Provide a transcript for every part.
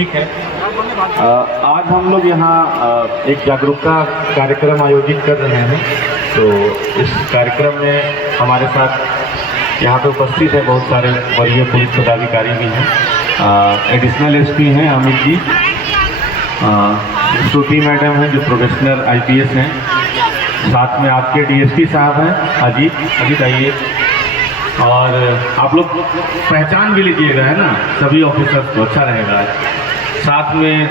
ठीक है। आज हम लोग यहाँ एक जागरूकता कार्यक्रम आयोजित कर रहे हैं। तो इस कार्यक्रम में हमारे साथ यहाँ पे उपस्थित है बहुत सारे वरीय पुलिस पदाधिकारी भी हैं। एडिशनल एसपी हैं अमित जी, श्रुति मैडम हैं जो प्रोफेशनल IPS हैं, साथ में आपके DSP साहब हैं अजीत आइए, और आप लोग पहचान भी लीजिएगा, है ना, सभी ऑफिसर्स को, अच्छा रहेगा। साथ में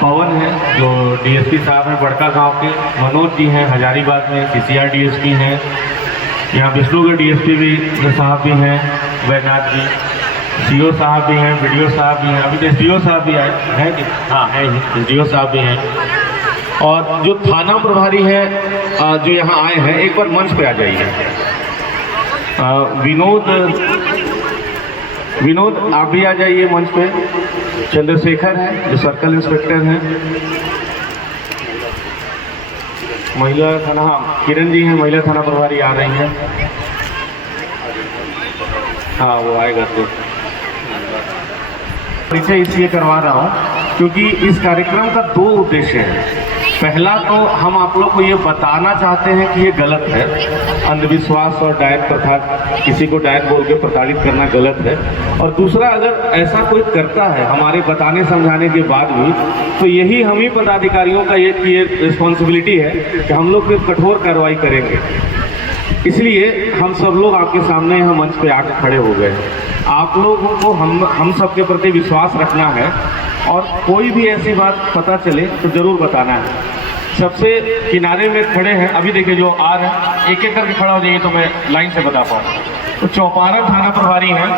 पवन है जो DSP साहब हैं बड़का गांव के, मनोज जी हैं हजारीबाग में CCR DSP हैं, यहाँ विष्णुगढ़ DSP भी साहब भी हैं, वैद्यनाथ जी CO साहब भी हैं, BDO साहब भी हैं, अभी तो SDO साहब भी आए हैं कि हाँ है, SDO साहब भी हैं, और जो थाना प्रभारी है जो यहाँ आए हैं, एक बार मंच पे आ जाइए। विनोद आप भी आ जाइए मंच पे। चंद्रशेखर है जो सर्कल इंस्पेक्टर हैं, महिला थाना, हाँ किरण जी हैं महिला थाना प्रभारी आ रही हैं, हाँ वो आएगा। तो परिचय इसलिए करवा रहा हूँ क्योंकि इस कार्यक्रम का 2 उद्देश्य है। पहला तो हम आप लोग को ये बताना चाहते हैं कि ये गलत है, अंधविश्वास और डायन प्रथा, किसी को डायन बोल के प्रताड़ित करना गलत है। और दूसरा, अगर ऐसा कोई करता है हमारे बताने समझाने के बाद भी, तो यही हम ही पदाधिकारियों का ये रिस्पॉन्सिबिलिटी है कि हम लोग फिर कठोर कार्रवाई करेंगे। इसलिए हम सब लोग आपके सामने यहाँ मंच पे आकर खड़े हो गए। आप लोगों को हम सबके प्रति विश्वास रखना है, और कोई भी ऐसी बात पता चले तो ज़रूर बताना है। सबसे किनारे में खड़े हैं, अभी देखिए जो आ रहे हैं, एक एक करके खड़ा हो जाइए तो मैं लाइन से बता पाऊँ। तो चौपारण थाना प्रभारी हैं,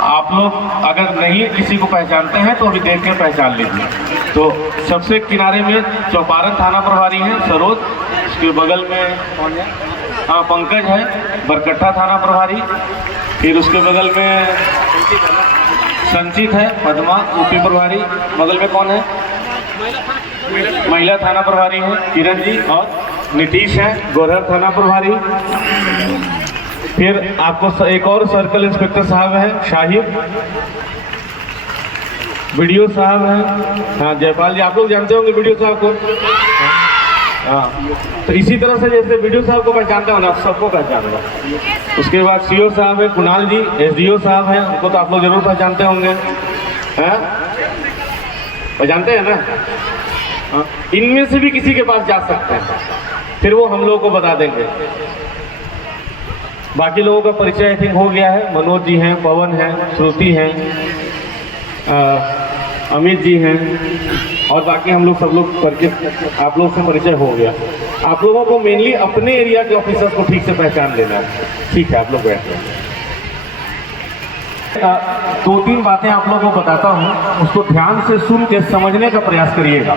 आप लोग अगर नहीं किसी को पहचानते हैं तो अभी देख के पहचान लीजिए। तो सबसे किनारे में चौपारण थाना प्रभारी हैं सरोज, उसके बगल में कौन है, हाँ पंकज है बरकट्ठा थाना प्रभारी, फिर उसके बगल में संचित है पद्मा UP प्रभारी, बगल में कौन है, महिला थाना प्रभारी है किरण जी, और नीतीश है गोरहर थाना प्रभारी। फिर आपको एक और सर्कल इंस्पेक्टर साहब हैं शाहिद, BDO साहब हैं, हाँ जयपाल जी, आप लोग जानते होंगे BDO साहब को, हाँ। तो इसी तरह से जैसे BDO साहब को पहचानते हो ना, सबको पहचानना। उसके बाद CO साहब है कुणाल जी, SDO साहब हैं, उनको तो आप लोग जरूर पहचानते होंगे, हैं पहचानते हैं ना, हाँ। इनमें से भी किसी के पास जा सकते हैं, फिर वो हम लोगों को बता देंगे। बाकी लोगों का परिचय आई थिंक हो गया है। मनोज जी हैं, पवन हैं, श्रुति हैं, अमित जी हैं, और बाकी हम लोग सब लोग परिचय, आप लोग से परिचय हो गया। आप लोगों को मेनली अपने एरिया के ऑफिसर्स को ठीक से पहचान लेना है, ठीक है। आप लोग बैठे, 2-3 बातें आप लोगों को बताता हूँ, उसको ध्यान से सुन के समझने का प्रयास करिएगा।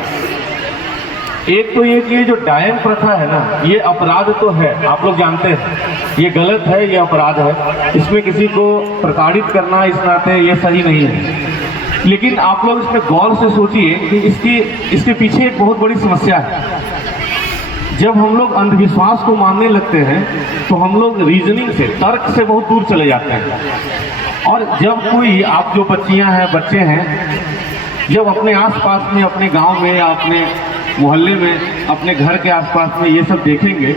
एक तो ये कि जो डायन प्रथा है ना, ये अपराध तो है, आप लोग जानते हैं, ये गलत है, ये अपराध है। इसमें किसी को प्रताड़ित करना इस नाते ये सही नहीं है। लेकिन आप लोग इसमें गौर से सोचिए कि इसके पीछे एक बहुत बड़ी समस्या है। जब हम लोग अंधविश्वास को मानने लगते हैं तो हम लोग रीजनिंग से, तर्क से बहुत दूर चले जाते हैं। और जब कोई, आप जो बच्चियां हैं, बच्चे हैं, जब अपने आसपास में, अपने गांव में या अपने मोहल्ले में, अपने घर के आसपास में ये सब देखेंगे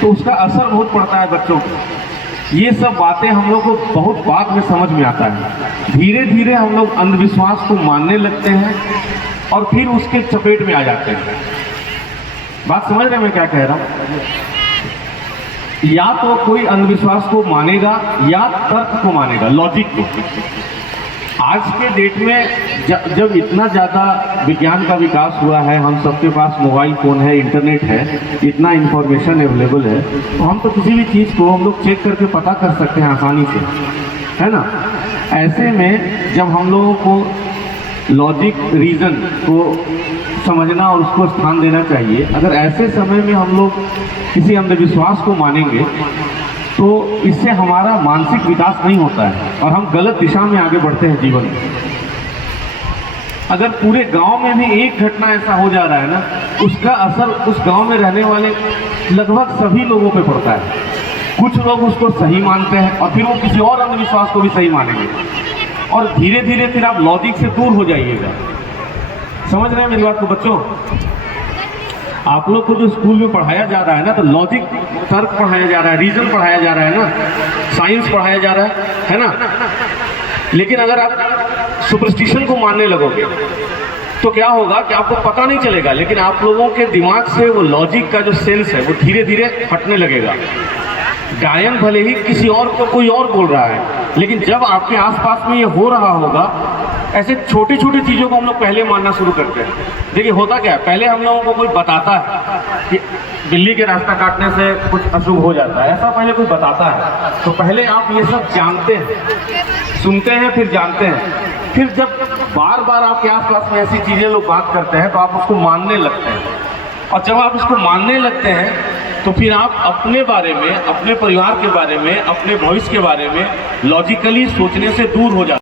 तो उसका असर बहुत पड़ता है बच्चों को। ये सब बातें हम लोग को बहुत बाद में समझ में आता है। धीरे धीरे हम लोग अंधविश्वास को मानने लगते हैं और फिर उसके चपेट में आ जाते हैं। बात समझ रहे हैं मैं क्या कह रहा हूँ? या तो कोई अंधविश्वास को मानेगा या तर्क को मानेगा, लॉजिक को। आज के डेट में जब इतना ज़्यादा विज्ञान का विकास हुआ है, हम सबके पास मोबाइल फ़ोन है, इंटरनेट है, इतना इन्फॉर्मेशन अवेलेबल है, तो हम तो किसी भी चीज़ को हम लोग चेक करके पता कर सकते हैं आसानी से, है ना। ऐसे में जब हम लोगों को लॉजिक, रीज़न को समझना और उसको स्थान देना चाहिए, अगर ऐसे समय में हम लोग किसी अंधविश्वास को मानेंगे तो इससे हमारा मानसिक विकास नहीं होता है और हम गलत दिशा में आगे बढ़ते हैं जीवन में। अगर पूरे गांव में भी एक घटना ऐसा हो जा रहा है ना, उसका असर उस गांव में रहने वाले लगभग सभी लोगों पे पड़ता है। कुछ लोग उसको सही मानते हैं और फिर वो किसी और अंधविश्वास को भी सही मानेंगे। और धीरे धीरे फिर आप लॉजिक से दूर हो जाइएगा। समझ रहे हैं मेरी बात को बच्चों? आप लोग को जो स्कूल में पढ़ाया जा रहा है ना, तो लॉजिक, तर्क पढ़ाया जा रहा है, रीजन पढ़ाया जा रहा है ना, साइंस पढ़ाया जा रहा है ना। लेकिन अगर आप सुपरस्टिशन को मानने लगोगे तो क्या होगा कि आपको पता नहीं चलेगा, लेकिन आप लोगों के दिमाग से वो लॉजिक का जो सेंस है वो धीरे धीरे हटने लगेगा। गायन भले ही किसी और को कोई और बोल रहा है, लेकिन जब आपके आसपास में ये हो रहा होगा, ऐसे छोटी छोटी चीज़ों को हम लोग पहले मानना शुरू करते हैं। देखिए होता क्या है, पहले हम लोगों को कोई बताता है कि बिल्ली के रास्ता काटने से कुछ अशुभ हो जाता है, ऐसा पहले कोई बताता है, तो पहले आप ये सब जानते हैं, सुनते हैं, फिर जानते हैं। फिर जब बार बार आपके आसपास में ऐसी चीज़ें लोग बात करते हैं तो आप उसको मानने लगते हैं, और जब आप उसको मानने लगते हैं तो फिर आप अपने बारे में, अपने परिवार के बारे में, अपने भविष्य के बारे में लॉजिकली सोचने से दूर हो जाते हैं।